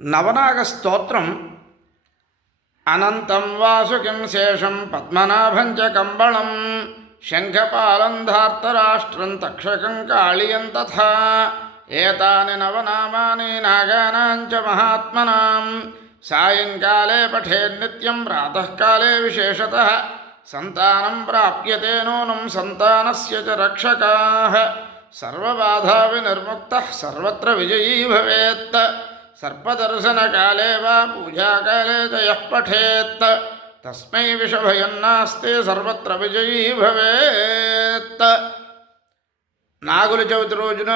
నవనాగ స్తోత్రం అనంతం వాసుకిం శేషం పద్మనాభం చ కంబళం శంఖపాలం ధార్తరాష్ట్రం తక్షకం కాళియం తథా ఏతాని నవనామాని నాగానాం చ మహాత్మనాం సాయంకాలే పఠేన్నిత్యం ప్రాతఃకాలే విశేషతః సంతానం ప్రాప్యతే నూనం సంతానస్య చ రక్షకాః సర్వబాధా వినిర్ముక్తః సర్వత్ర విజయీ భవేత్ సర్పదర్శనకాలే వా పూజాకాలే చ యః పఠేత్ తస్మై విషభయం నాస్తి సర్వత్ర విజయీ భవేత్. నాగుల చవితి రోజున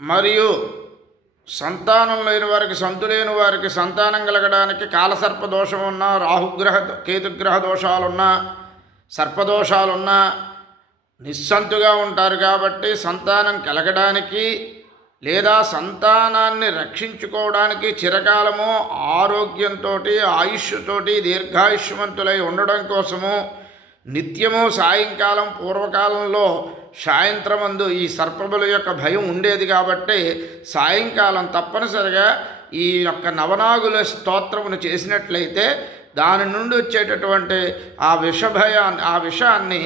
మరియు సంతానం లేని వారికి, సంతులేని వారికి సంతానం కలగడానికి కాలసర్ప దోషం ఉన్నా, రాహుగ్రహ కేతుగ్రహ దోషాలున్నా, సర్పదోషాలున్నా నిస్సంతుగా ఉంటారు. కాబట్టి సంతానం కలగడానికి లేదా సంతానాన్ని రక్షించుకోవడానికి చిరకాలము ఆరోగ్యంతో ఆయుష్తోటి దీర్ఘాయుష్మంతులై ఉండడం కోసము నిత్యము సాయంకాలం పూర్వకాలంలో సాయంత్రమందు ఈ సర్పముల యొక్క భయం ఉండేది. కాబట్టి సాయంకాలం తప్పనిసరిగా ఈ యొక్క నవనాగుల స్తోత్రమును చేసినట్లయితే దాని నుండి వచ్చేటటువంటి ఆ విషాన్ని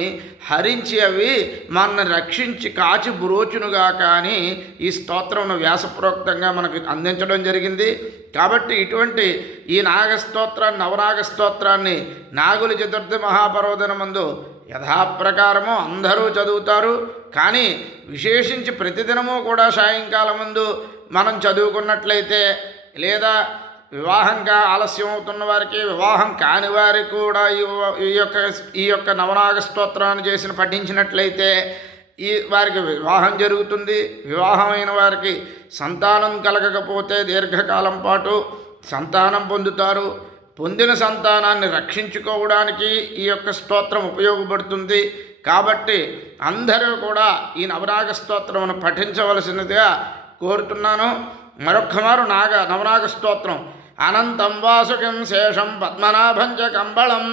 హరించి అవి మనల్ని రక్షించి కాచి బ్రోచునుగా కానీ ఈ స్తోత్రమును వ్యాసప్రోక్తంగా మనకు అందించడం జరిగింది. కాబట్టి ఇటువంటి ఈ నాగస్తోత్రాన్ని, నవనాగ స్తోత్రాన్ని నాగుల చతుర్థి మహాపర్వదినమందు యథాప్రకారము అందరూ చదువుతారు. కానీ విశేషించి ప్రతిదినము కూడా సాయంకాలం ముందు మనం చదువుకున్నట్లయితే, లేదా వివాహంగా ఆలస్యం అవుతున్న వారికి, వివాహం కాని వారికి కూడా ఈ యొక్క నవనాగ స్తోత్రాన్ని పఠించినట్లయితే వారికి వివాహం జరుగుతుంది. వివాహమైన వారికి సంతానం కలగకపోతే దీర్ఘకాలం పాటు సంతానం పొందుతారు. పొందిన సంతానాన్ని రక్షించుకోవడానికి ఈ యొక్క స్తోత్రం ఉపయోగపడుతుంది. కాబట్టి అందరూ కూడా ఈ నవనాగ స్తోత్రమును పఠించవలసినదిగా కోరుతున్నాను. మరొక్కమారు నవనాగ స్తోత్రం. అనంతం వాసుకిం శేషం పద్మనాభం చ కంబళం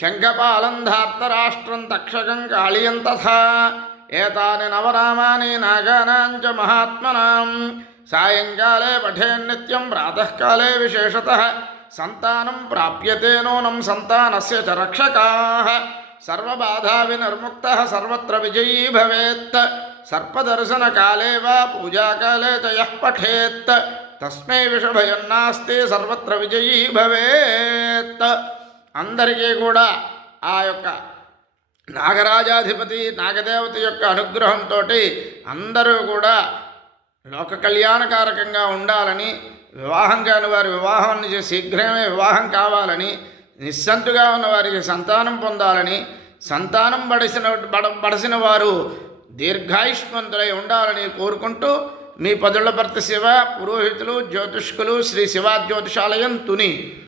శంఖపాలం ధార్తరాష్ట్రం తక్షకం కాళియం తథా ఏతాని నవనామాని నాగానాం చ మహాత్మనాం సాయంకాలే పఠేన్నిత్యం ప్రాతఃకాలే విశేషతః సంతానం ప్రాప్యతే నూనం సంతానస్య చ రక్షకాః సర్వబాధా వినిర్ముక్తః సర్వత్ర విజయీ భవేత్ సర్పదర్శనకాలే వా పూజాకాలే చ యః పఠేత్ తస్మై విషభయం నాస్తి సర్వత్ర విజయీ భవేత్. అందరికీ కూడా ఆ యొక్క నాగరాజాధిపతి నాగదేవత యొక్క అనుగ్రహంతో అందరూ కూడా లోక కళ్యాణకారకంగా ఉండాలని, వివాహం కాని వారి వివాహాన్ని శీఘ్రమే వివాహం కావాలని, నిస్సంతుగా ఉన్న వారికి సంతానం పొందాలని, సంతానం బడసిన వారు దీర్ఘాయుష్మంతులై ఉండాలని కోరుకుంటూ మీ పదుళ్ల భర్త శివ, పురోహితులు, జ్యోతిష్కులు, శ్రీ శివ జ్యోతిషాలయం తుని.